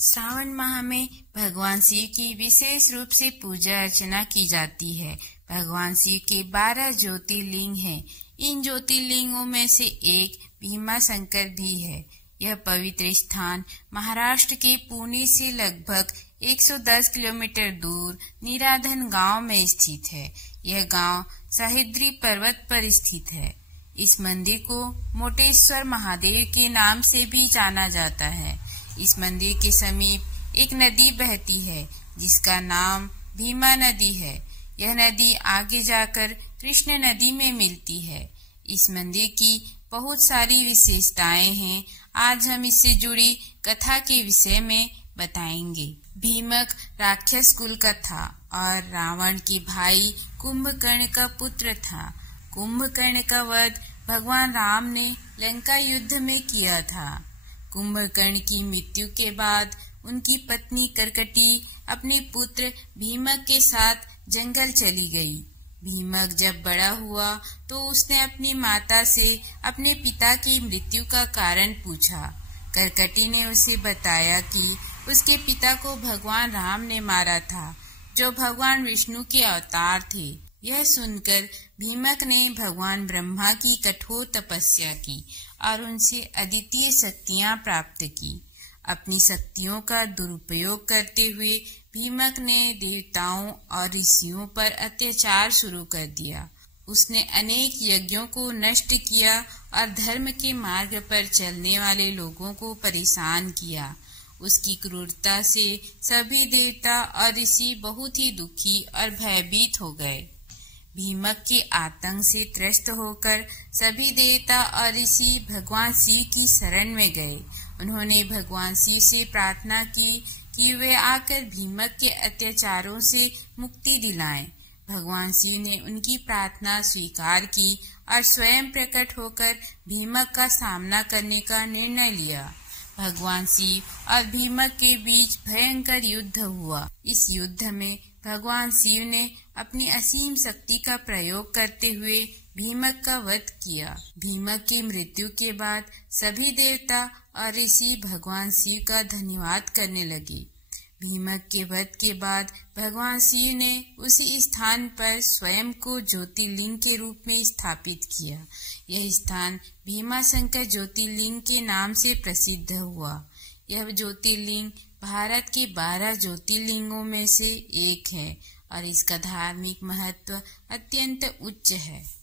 श्रावण माह में भगवान शिव की विशेष रूप से पूजा अर्चना की जाती है। भगवान शिव के 12 ज्योतिर्लिंग हैं। इन ज्योतिर्लिंगों में से एक भीमाशंकर भी है। यह पवित्र स्थान महाराष्ट्र के पुणे से लगभग 110 किलोमीटर दूर निराधन गांव में स्थित है। यह गांव सह्याद्री पर्वत पर स्थित है। इस मंदिर को मोटेश्वर महादेव के नाम से भी जाना जाता है। इस मंदिर के समीप एक नदी बहती है जिसका नाम भीमा नदी है। यह नदी आगे जाकर कृष्ण नदी में मिलती है। इस मंदिर की बहुत सारी विशेषताएं हैं। आज हम इससे जुड़ी कथा के विषय में बताएंगे। भीमक राक्षस कुल का था और रावण के भाई कुंभकर्ण का पुत्र था। कुंभकर्ण का वध भगवान राम ने लंका युद्ध में किया था। कुंभकर्ण की मृत्यु के बाद उनकी पत्नी कर्कटी अपने पुत्र भीमक के साथ जंगल चली गई। भीमक जब बड़ा हुआ तो उसने अपनी माता से अपने पिता की मृत्यु का कारण पूछा। कर्कटी ने उसे बताया कि उसके पिता को भगवान राम ने मारा था, जो भगवान विष्णु के अवतार थे। यह सुनकर भीमक ने भगवान ब्रह्मा की कठोर तपस्या की और उनसे अद्वितीय शक्तियां प्राप्त की। अपनी शक्तियों का दुरुपयोग करते हुए भीमक ने देवताओं और ऋषियों पर अत्याचार शुरू कर दिया। उसने अनेक यज्ञों को नष्ट किया और धर्म के मार्ग पर चलने वाले लोगों को परेशान किया। उसकी क्रूरता से सभी देवता और ऋषि बहुत ही दुखी और भयभीत हो गए। भीमक के आतंक से त्रस्त होकर सभी देवता और ऋषि भगवान शिव की शरण में गए। उन्होंने भगवान शिव से प्रार्थना की कि वे आकर भीमक के अत्याचारों से मुक्ति दिलाएं। भगवान शिव ने उनकी प्रार्थना स्वीकार की और स्वयं प्रकट होकर भीमक का सामना करने का निर्णय लिया। भगवान शिव और भीमक के बीच भयंकर युद्ध हुआ। इस युद्ध में भगवान शिव ने अपनी असीम शक्ति का प्रयोग करते हुए भीमक का वध किया। भीमक की मृत्यु के बाद सभी देवता और ऋषि भगवान शिव का धन्यवाद करने लगे। भीमक के वध के बाद भगवान शिव ने उसी स्थान पर स्वयं को ज्योतिर्लिंग के रूप में स्थापित किया। यह स्थान भीमाशंकर ज्योतिर्लिंग के नाम से प्रसिद्ध हुआ। यह ज्योतिर्लिंग भारत के 12 ज्योतिर्लिंगों में से एक है और इसका धार्मिक महत्व अत्यंत उच्च है।